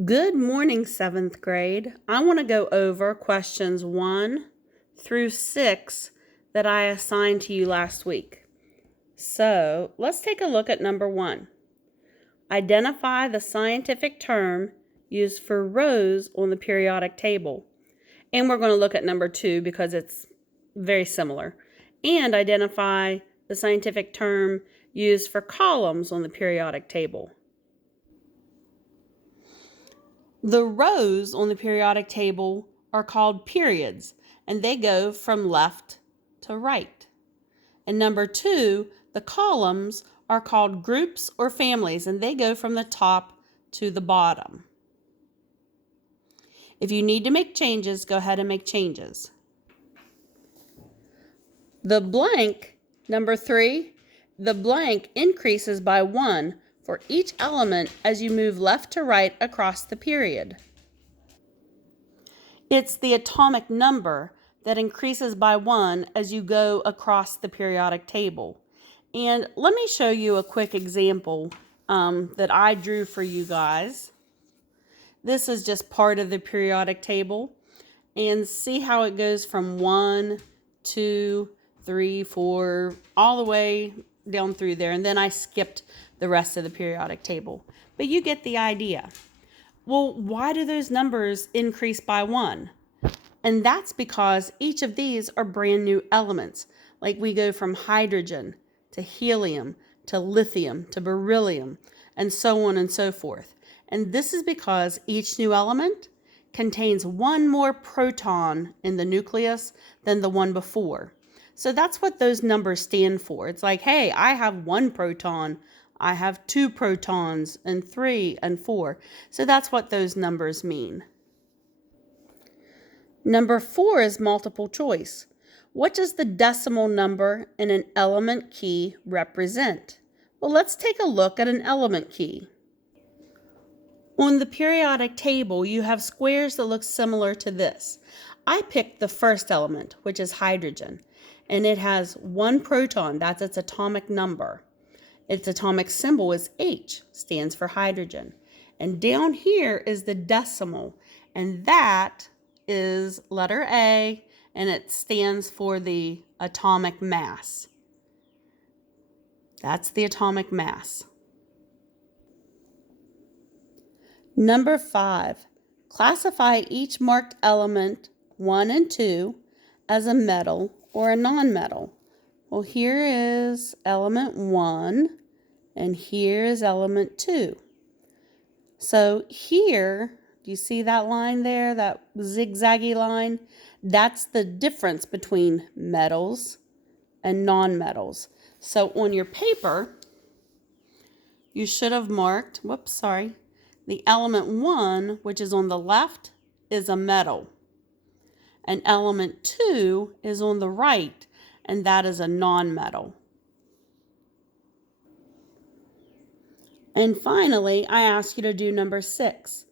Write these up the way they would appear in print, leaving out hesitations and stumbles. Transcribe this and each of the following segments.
Good morning, 7th grade. I want to go over questions 1 through 6 that I assigned to you last week. So let's take a look at number 1. Identify the scientific term used for rows on the periodic table. And we're going to look at number 2 because it's very similar. And identify the scientific term used for columns on the periodic table. The rows on the periodic table are called periods, and they go from left to right. And number 2, the columns are called groups or families, and they go from the top to the bottom. If you need to make changes, go ahead and make changes. The blank, number 3, the blank increases by 1 for each element as you move left to right across the period. It's the atomic number that increases by 1 as you go across the periodic table. And let me show you a quick example that I drew for you guys. This is just part of the periodic table. And see how it goes from 1, 2, 3, 4, all the way down through there. And then I skipped the rest of the periodic table. But you get the idea. Well, why do those numbers increase by 1? And that's because each of these are brand new elements. Like we go from hydrogen to helium to lithium to beryllium and so on and so forth. And this is because each new element contains one more proton in the nucleus than the one before. So that's what those numbers stand for. It's like, hey, I have 1 proton, I have 2 protons, and 3 and 4. So that's what those numbers mean. Number 4 is multiple choice. What does the decimal number in an element key represent? Well, let's take a look at an element key. On the periodic table, you have squares that look similar to this. I picked the first element, which is hydrogen, and it has 1 proton. That's its atomic number. Its atomic symbol is H, stands for hydrogen. And down here is the decimal, and that is letter A, and it stands for the atomic mass. That's the atomic mass. Number 5, classify each marked element 1 and 2 as a metal or a nonmetal. Well, here is element 1 and here is element 2. So here, do you see that line there, that zigzaggy line? That's the difference between metals and nonmetals. So on your paper, you should have marked, the element 1, which is on the left, is a metal. And element 2 is on the right, and that is a nonmetal. And finally, I asked you to do number 6,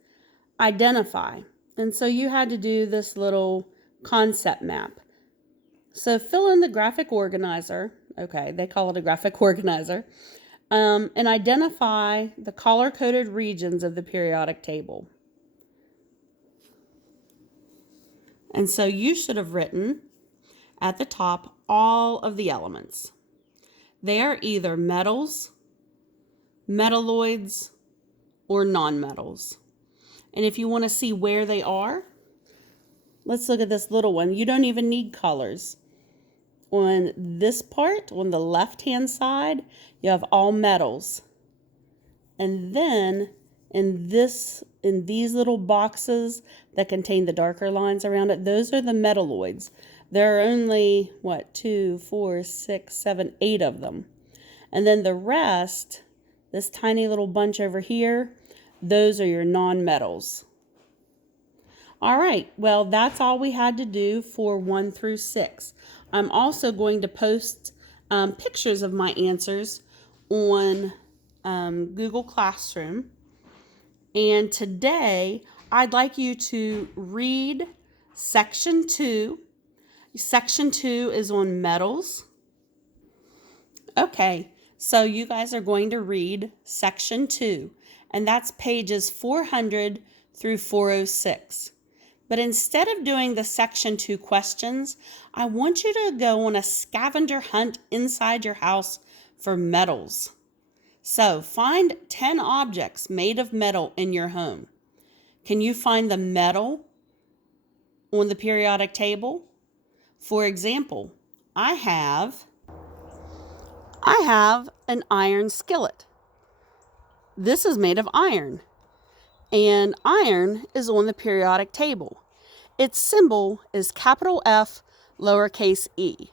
identify. And so you had to do this little concept map. So fill in the graphic organizer. Okay, they call it a graphic organizer. And identify the color-coded regions of the periodic table. And so you should have written at the top all of the elements. They are either metals, metalloids, or nonmetals. And if you want to see where they are, let's look at this little one. You don't even need colors. On this part, on the left-hand side, you have all metals. And then in these little boxes that contain the darker lines around it, those are the metalloids. There are only, 2, 4, 6, 7, 8 of them. And then the rest, this tiny little bunch over here, those are your nonmetals. All right, well, that's all we had to do for 1 through 6. I'm also going to post pictures of my answers on Google Classroom. And today, I'd like you to read Section 2. Section 2 is on metals. Okay, so you guys are going to read Section 2. and that's pages 400 through 406. But instead of doing the section 2 questions, I want you to go on a scavenger hunt inside your house for metals. So find 10 objects made of metal in your home. Can you find the metal on the periodic table? For example, I have an iron skillet. This is made of iron, and iron is on the periodic table. Its symbol is capital F, lowercase e.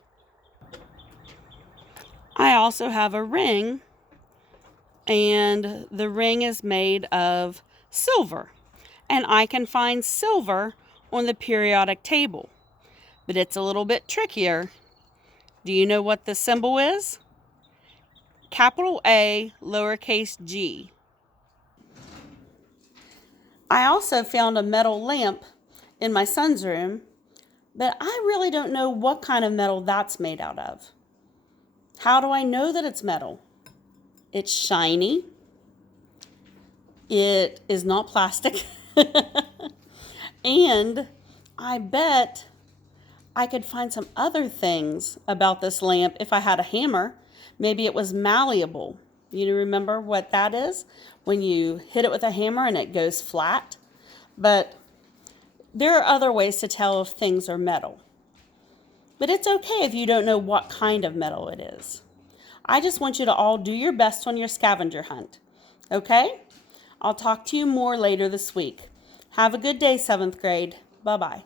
I also have a ring, and the ring is made of silver, and I can find silver on the periodic table, but it's a little bit trickier. Do you know what the symbol is? Capital A, lowercase g. I also found a metal lamp in my son's room, but I really don't know what kind of metal that's made out of. How do I know that it's metal? It's shiny. It is not plastic. And I bet I could find some other things about this lamp if I had a hammer. Maybe it was malleable. You remember what that is? When you hit it with a hammer and it goes flat. But there are other ways to tell if things are metal. But it's okay if you don't know what kind of metal it is. I just want you to all do your best on your scavenger hunt. Okay? I'll talk to you more later this week. Have a good day, 7th grade. Bye-bye.